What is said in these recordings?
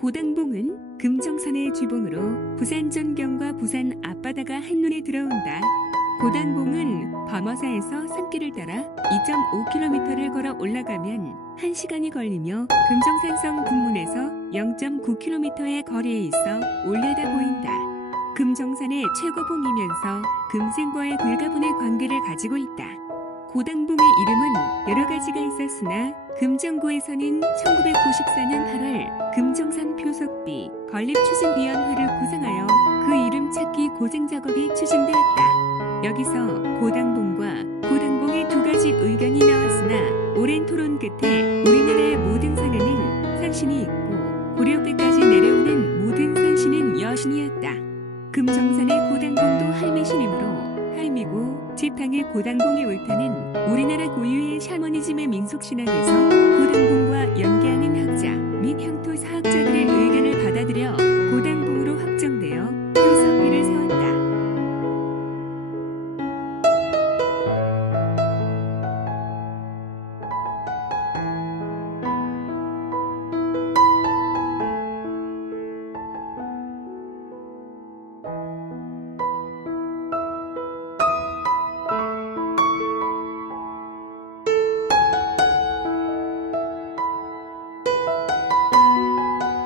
고당봉은 금정산의 주봉으로 부산 전경과 부산 앞바다가 한눈에 들어온다. 고당봉은 범어사에서 산길을 따라 2.5km를 걸어 올라가면 1시간이 걸리며 금정산성 북문에서 0.9km의 거리에 있어 올려다 보인다. 금정산의 최고봉이면서 금생과의 불가분의 관계를 가지고 있다. 고당봉의 이름은 여러 가지가 있었으나 금정구에서는 1994년 8월 금정산 표석비 건립추진위원회를 구성하여 그 이름 찾기 고증 작업이 추진되었다. 여기서 고당봉과 고당봉의 두 가지 의견이 나왔으나 오랜 토론 끝에 우리나라의 모든 산에는 산신이 있고 고려 때까지 내려오는 모든 산신은 여신이었다. 금정산의 고당봉도 할매신이므로 할미고 지팡이 고당봉의 옳다는 우리나라 고유의 샤머니즘의 민속신앙에서 고당봉과 연계하는 학자 및 향토 사학자들의 의견을 받아들여 고당봉으로 확정되어 표석비를 세웠다.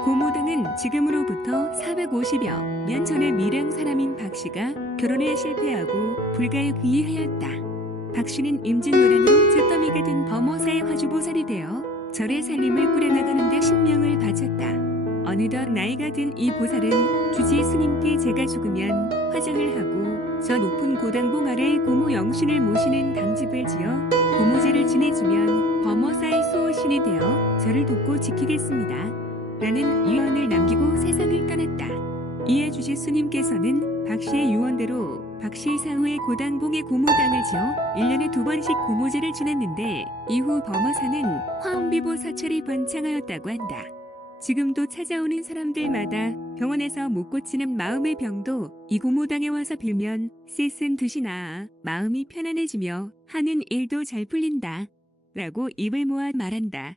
고모당은 지금으로부터 450여 년 전에 밀양 사람인 박씨가 결혼에 실패하고 불가에 귀의하였다. 박씨는 임진왜란으로 잿더미가 된 범어사의 화주보살이 되어 절의 살림을 꾸려나가는 데 신명을 바쳤다. 어느덧 나이가 든 이 보살은 주지 스님께 제가 죽으면 화장을 하고 저 높은 고당봉 아래 고모 영신을 모시는 당집을 지어 고모제를 지내주면 범어사의 수호신이 되어 저를 돕고 지키겠습니다. 라는 유언을 남기고 세상을 떠났다. 이에 주지 스님께서는 박씨의 유언대로 박씨 사후에 고당봉에 고모당을 지어 1년에 2번씩 고모제를 지냈는데 이후 범어사는 화엄비보 사찰이 번창하였다고 한다. 지금도 찾아오는 사람들마다 병원에서 못 고치는 마음의 병도 이 고모당에 와서 빌면 씻은 듯이 나아 마음이 편안해지며 하는 일도 잘 풀린다. 라고 입을 모아 말한다.